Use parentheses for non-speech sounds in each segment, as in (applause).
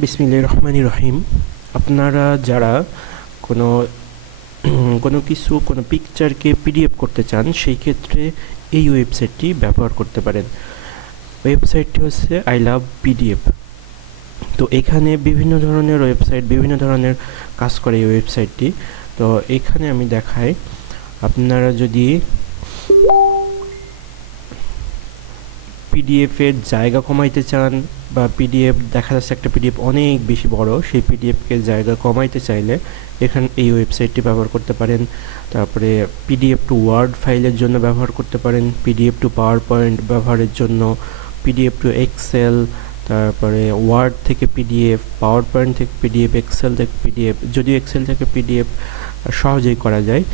বিসমিল্লাহির রহমানির রহিম। আপনারা যারা কোনো কোনো কিছু, কোনো পিকচারকে পিডিএফ করতে চান, সেই ক্ষেত্রে এই ওয়েবসাইটটি ব্যবহার করতে পারেন। ওয়েবসাইটটি হচ্ছে আই লাভ পিডিএফ তো এখানে বিভিন্ন ধরনের ওয়েবসাইট বিভিন্ন ধরনের কাজ করে এই ওয়েবসাইটটি তো এখানে আমি দেখাই, আপনারা যদি পিডিএফের জায়গা কমাইতে চান বা পিডিএফ দেখা যাচ্ছে একটা পিডিএফ অনেক বেশি বড় সেই পিডিএফকে জায়গা কমাইতে চাইলে এখানে এই ওয়েবসাইটটি ব্যবহার করতে পারেন তারপরে পিডিএফ টু ওয়ার্ড ফাইলের জন্য ব্যবহার করতে পারেন পিডিএফ টু পাওয়ার পয়েন্ট ব্যবহারের জন্য পিডিএফ টু এক্সেল তারপরে ওয়ার্ড থেকে পিডিএফ পাওয়ার পয়েন্ট থেকে পিডিএফ এক্সেল থেকে পিডিএফ যদিও এক্সেল থেকে পিডিএফ সহজেই করা যায়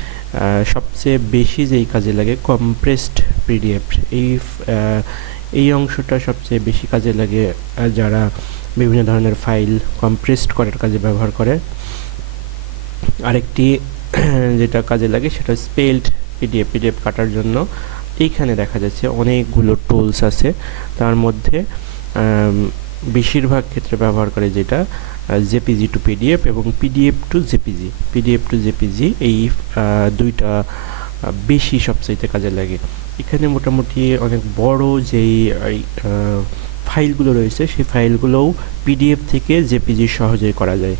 সবচেয়ে বেশি যেই কাজে লাগে কম্প্রেসড পিডিএফ এই এই অংশটা সবচেয়ে বেশি কাজে লাগে যারা বিভিন্ন ধরনের ফাইল কম্প্রেসড করার কাজে ব্যবহার করে। আরেকটি (clears throat) যেটা কাজে লাগে সেটা স্পেলড পিডিএফ পিডিএফ কাটার জন্য। এইখানে দেখা যাচ্ছে অনেকগুলো টুলস আছে। তার মধ্যে বেশিরভাগ ক্ষেত্রে ব্যবহার করে যেটা জেপিজি টু পিডিএফ এবং PDF to JPG PDF to JPG এই দুইটা বেশি সবচাইতে কাজে লাগে। এখানে মোটামুটি অনেক বড় যেই ফাইলগুলো রয়েছে, সেই ফাইলগুলোও পিডিএফ থেকে জেপিজি সহজেই করা যায়।